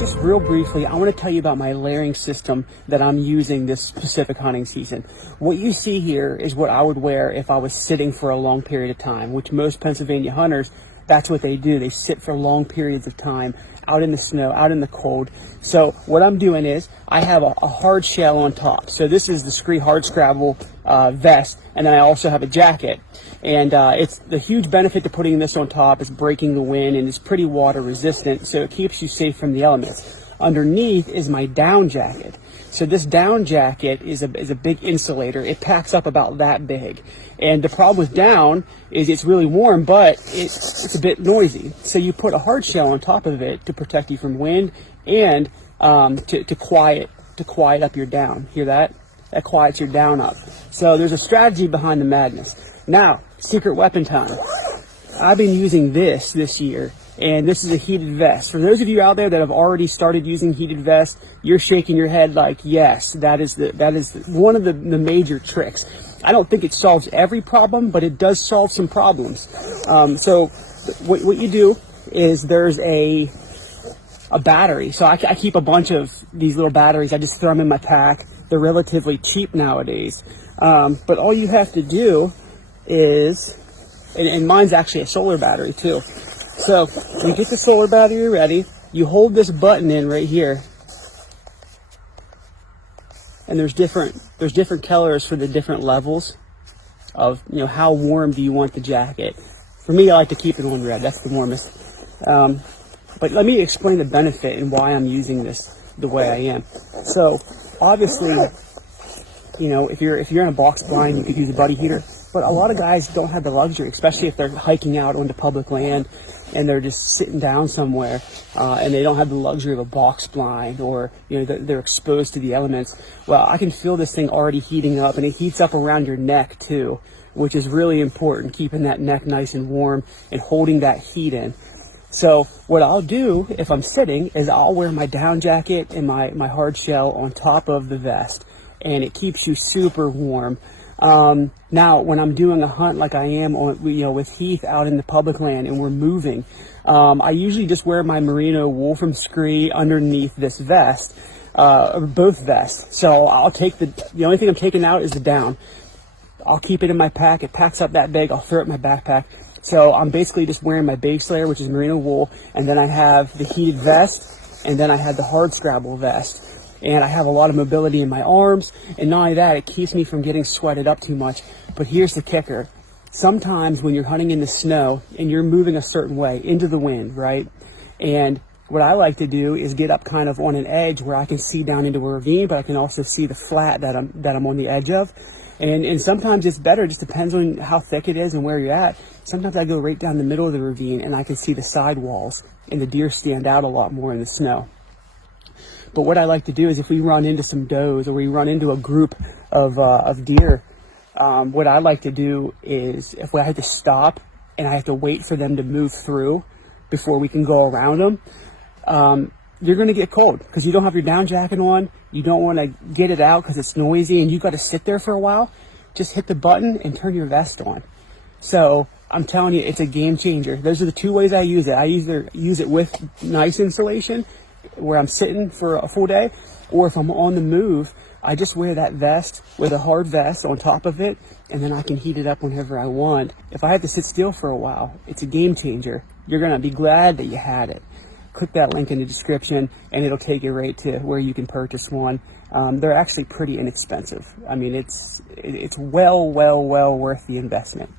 just real briefly, I want to tell you about my layering system that I'm using this specific hunting season. What you see here is what I would wear if I was sitting for a long period of time, which most Pennsylvania hunters, that's what they do. They sit for long periods of time out in the snow, out in the cold. So what I'm doing is I have a hard shell on top. So this is the Scree Hard Scrabble vest, and then I also have a jacket. And it's the huge benefit to putting this on top is breaking the wind, and it's pretty water resistant, so it keeps you safe from the elements. Underneath is my down jacket. So this down jacket is a big insulator. It packs up about that big. And the problem with down is it's really warm, but it's a bit noisy. So you put a hard shell on top of it to protect you from wind and to quiet up your down. Hear that? That quiets your down up. So there's a strategy behind the madness. Now, secret weapon time. I've been using this year, and this is a heated vest. For those of you out there that have already started using heated vests, you're shaking your head like, yes, that is one of the major tricks. I don't think it solves every problem, but it does solve some problems. So what you do is there's a battery. So I keep a bunch of these little batteries. I just throw them in my pack. They're relatively cheap nowadays. But all you have to do is, and mine's actually a solar battery too. So you get the solar battery ready, you hold this button in right here, and there's different colors for the different levels of, you know, how warm do you want the jacket. For me, I like to keep it on red. That's the warmest. But let me explain the benefit and why I'm using this the way I am. So obviously, you know, if you're in a box blind, you could use a buddy heater. But a lot of guys don't have the luxury, especially if they're hiking out onto public land and they're just sitting down somewhere, and they don't have the luxury of a box blind, or, you know, they're exposed to the elements. Well, I can feel this thing already heating up, and it heats up around your neck too, which is really important, keeping that neck nice and warm and holding that heat in. So what I'll do if I'm sitting is I'll wear my down jacket and my hard shell on top of the vest, and it keeps you super warm. Now, when I'm doing a hunt like I am on, you know, with Heath out in the public land and we're moving, I usually just wear my merino wool from Scree underneath this vest, or both vests. So I'll take the only thing I'm taking out is the down. I'll keep it in my pack. It packs up that big. I'll throw it in my backpack. So I'm basically just wearing my base layer, which is merino wool, and then I have the heated vest, and then I have the hard scrabble vest. And I have a lot of mobility in my arms, and not only that, it keeps me from getting sweated up too much. But here's the kicker. Sometimes when you're hunting in the snow and you're moving a certain way into the wind, right? And what I like to do is get up kind of on an edge where I can see down into a ravine, but I can also see the flat that I'm on the edge of. And sometimes it's better, it just depends on how thick it is and where you're at. Sometimes I go right down the middle of the ravine and I can see the side walls, and the deer stand out a lot more in the snow. But what I like to do is if we run into some does or we run into a group of deer, what I like to do is if I have to stop and I have to wait for them to move through before we can go around them, you're going to get cold because you don't have your down jacket on. You don't want to get it out because it's noisy and you've got to sit there for a while. Just hit the button and turn your vest on. So I'm telling you, it's a game changer. Those are the two ways I use it. I either use it with nice insulation where I'm sitting for a full day, or if I'm on the move, I just wear that vest with a hard vest on top of it, and then I can heat it up whenever I want. If I have to sit still for a while, it's a game changer. You're going to be glad that you had it. Click that link in the description and it'll take you right to where you can purchase one. They're actually pretty inexpensive. I mean, it's well worth the investment.